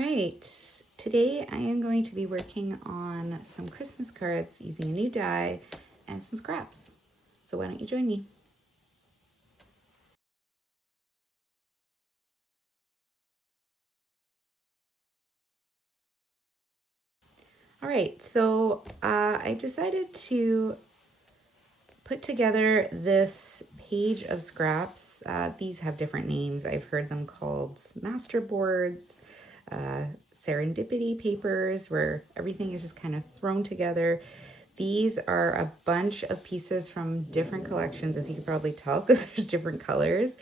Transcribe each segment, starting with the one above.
right, today I am going to be working on some Christmas cards using a new die and some scraps. So why don't you join me? All right, so I decided to put together this page of scraps. These have different names. I've heard them called master boards, serendipity papers, where everything is just kind of thrown together. These are a bunch of pieces from different collections, as you can probably tell, because there's different colors.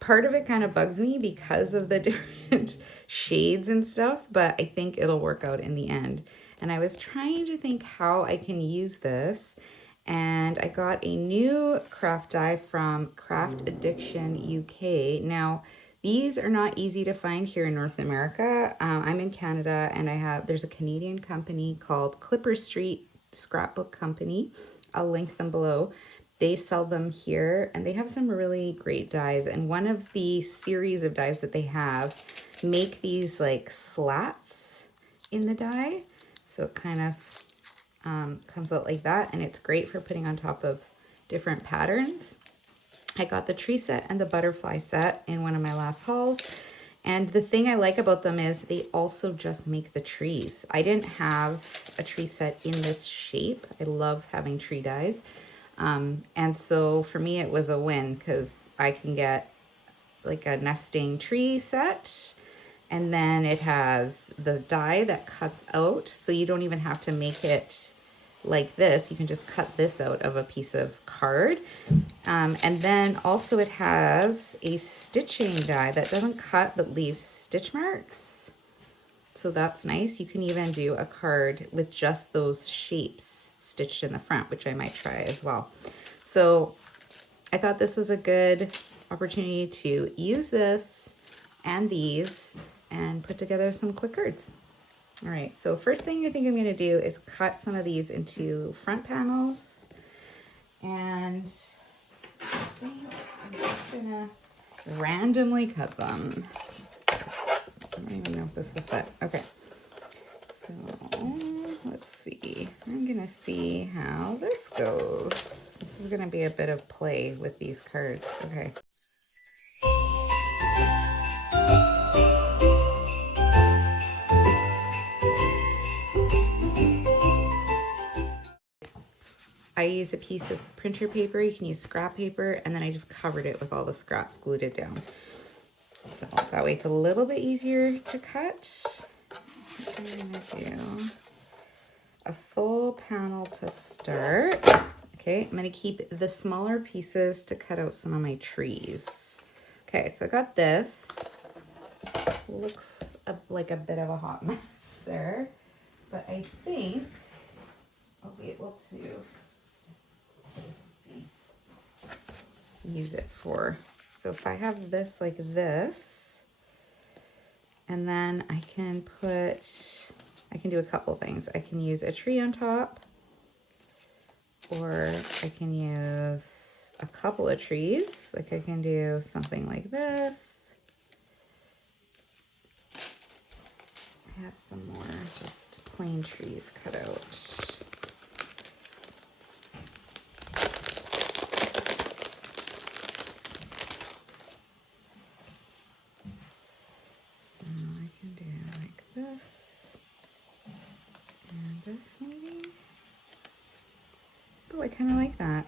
Part of it kind of bugs me because of the different shades and stuff, but I think it'll work out in the end. And I was trying to think how I can use this, and I got a new craft die from Craft Addiction UK. Now, these are not easy to find here in North America. I'm in Canada, and there's a Canadian company called Clipper Street Scrapbook Company. I'll link them below. They sell them here, and they have some really great dies. And one of the series of dies that they have make these like slats in the die. So it kind of comes out like that, and it's great for putting on top of different patterns. I got the tree set and the butterfly set in one of my last hauls. And the thing I like about them is they also just make the trees. I didn't have a tree set in this shape. I love having tree dies. And so for me, it was a win because I can get like a nesting tree set. And then it has the die that cuts out. So you don't even have to make it like this. You can just cut this out of a piece of card. And then also it has a stitching die that doesn't cut but leaves stitch marks. So that's nice. You can even do a card with just those shapes stitched in the front, which I might try as well. So I thought this was a good opportunity to use this and these and put together some quick cards. All right, so first thing I think I'm gonna do is cut some of these into front panels. And I think I'm just gonna randomly cut them. I don't even know if this will fit. Okay, so let's see. I'm gonna see how this goes. This is gonna be a bit of play with these cards. Okay. I use a piece of printer paper. You can use scrap paper, and then I just covered it with all the scraps, glued it down. So that way it's a little bit easier to cut. I'm gonna do a full panel to start. Okay, I'm gonna keep the smaller pieces to cut out some of my trees. Okay, so I got this. Looks like a bit of a hot mess there, but I think I'll be able to use it for. So if I have this like this, and then I can do a couple things. I can use a tree on top, or I can use a couple of trees. Like I can do something like this. I have some more just plain trees cut out. This maybe? Oh, I kind of like that.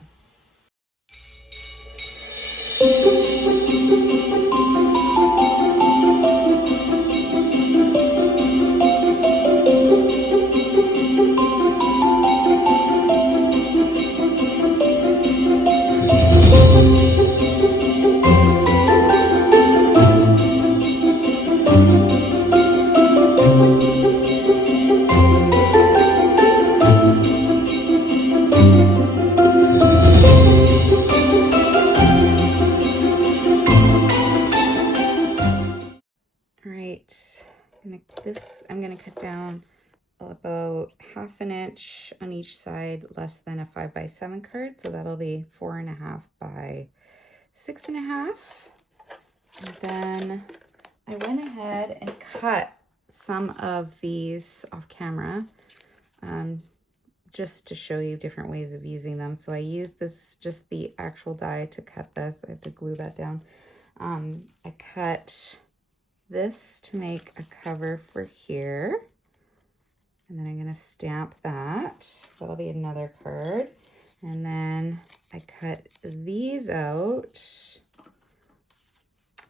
I'm gonna cut down about 1/2 inch on each side, less than a 5x7 card. So that'll be 4.5 by 6.5. And then I went ahead and cut some of these off camera just to show you different ways of using them. So I use this, just the actual die to cut this. I have to glue that down. I cut this to make a cover for here. And then I'm going to stamp that. That'll be another card. And then I cut these out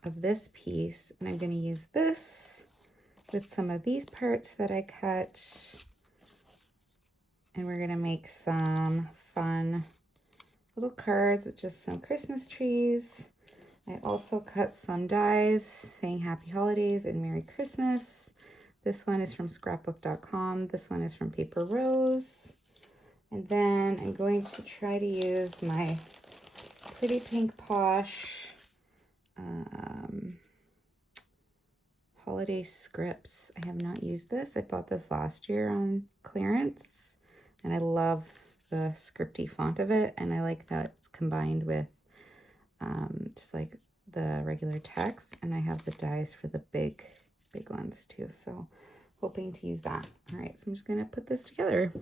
of this piece, and I'm going to use this with some of these parts that I cut, and we're going to make some fun little cards with just some Christmas trees. I also cut some dies saying Happy Holidays and Merry Christmas. This one is from scrapbook.com. This one is from Paper Rose. And then I'm going to try to use my Pretty Pink Posh holiday scripts. I have not used this. I bought this last year on clearance, and I love the scripty font of it, and I like that it's combined with just like the regular text, and I have the dies for the big ones too, so hoping to use that. All right, so I'm just gonna put this together.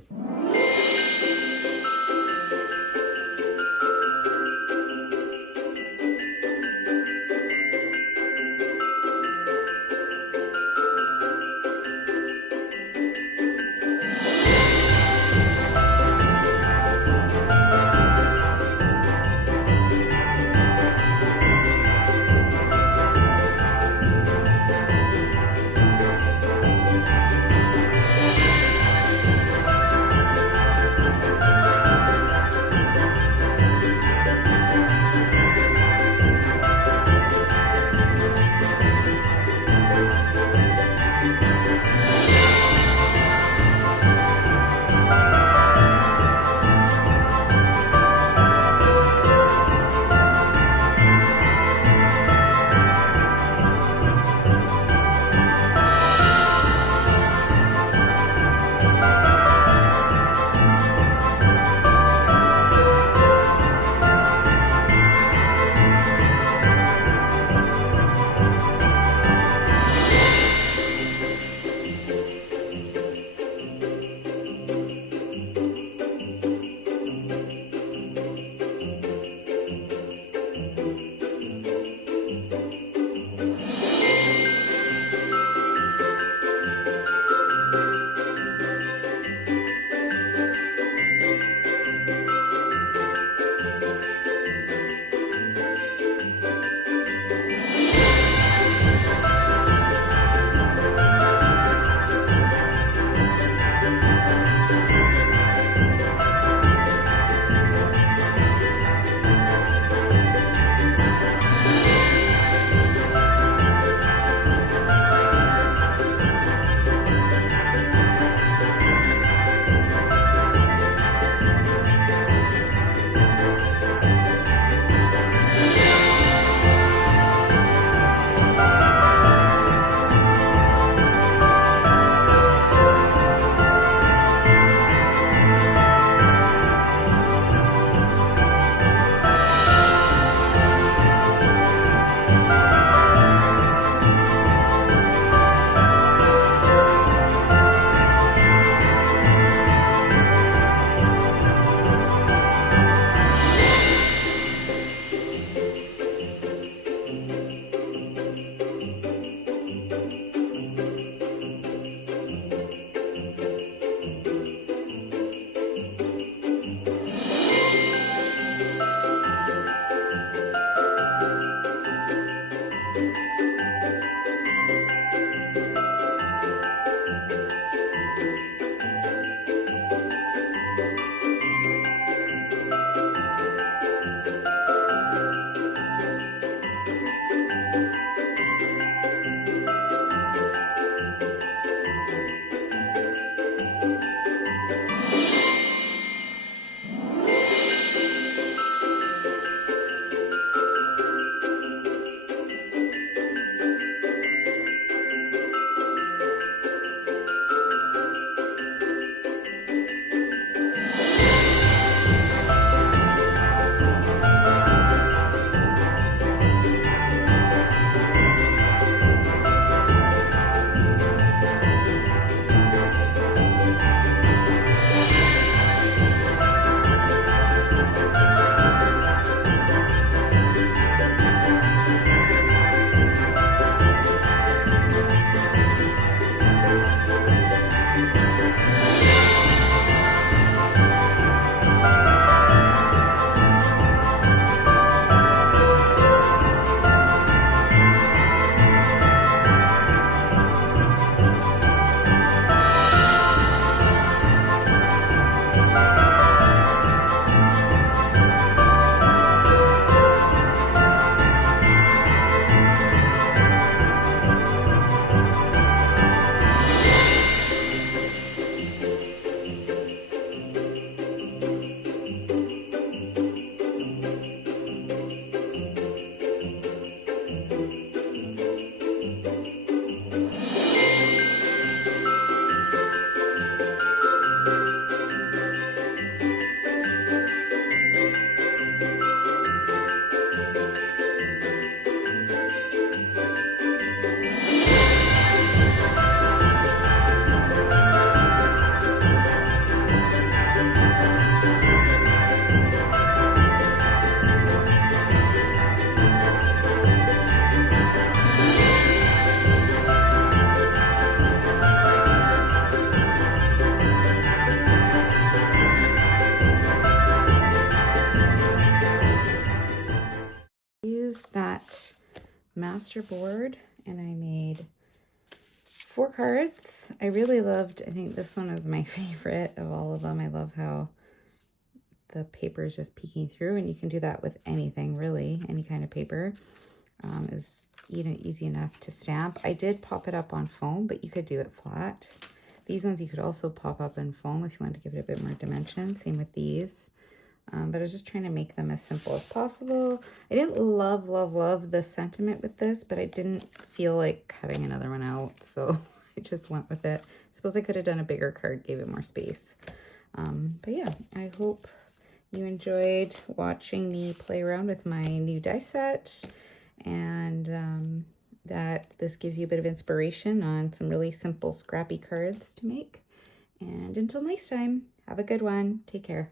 master board and I made 4 cards. I really loved, I think this one is my favorite of all of them. I love how the paper is just peeking through, and you can do that with anything, really, any kind of paper. It was easy enough to stamp. I did pop it up on foam, but you could do it flat. These ones you could also pop up in foam if you wanted to give it a bit more dimension. Same with these. But I was just trying to make them as simple as possible. I didn't love the sentiment with this, but I didn't feel like cutting another one out, so I just went with it. Suppose I could have done a bigger card, gave it more space. But yeah, I hope you enjoyed watching me play around with my new die set, and that this gives you a bit of inspiration on some really simple scrappy cards to make. And until next time, have a good one. Take care.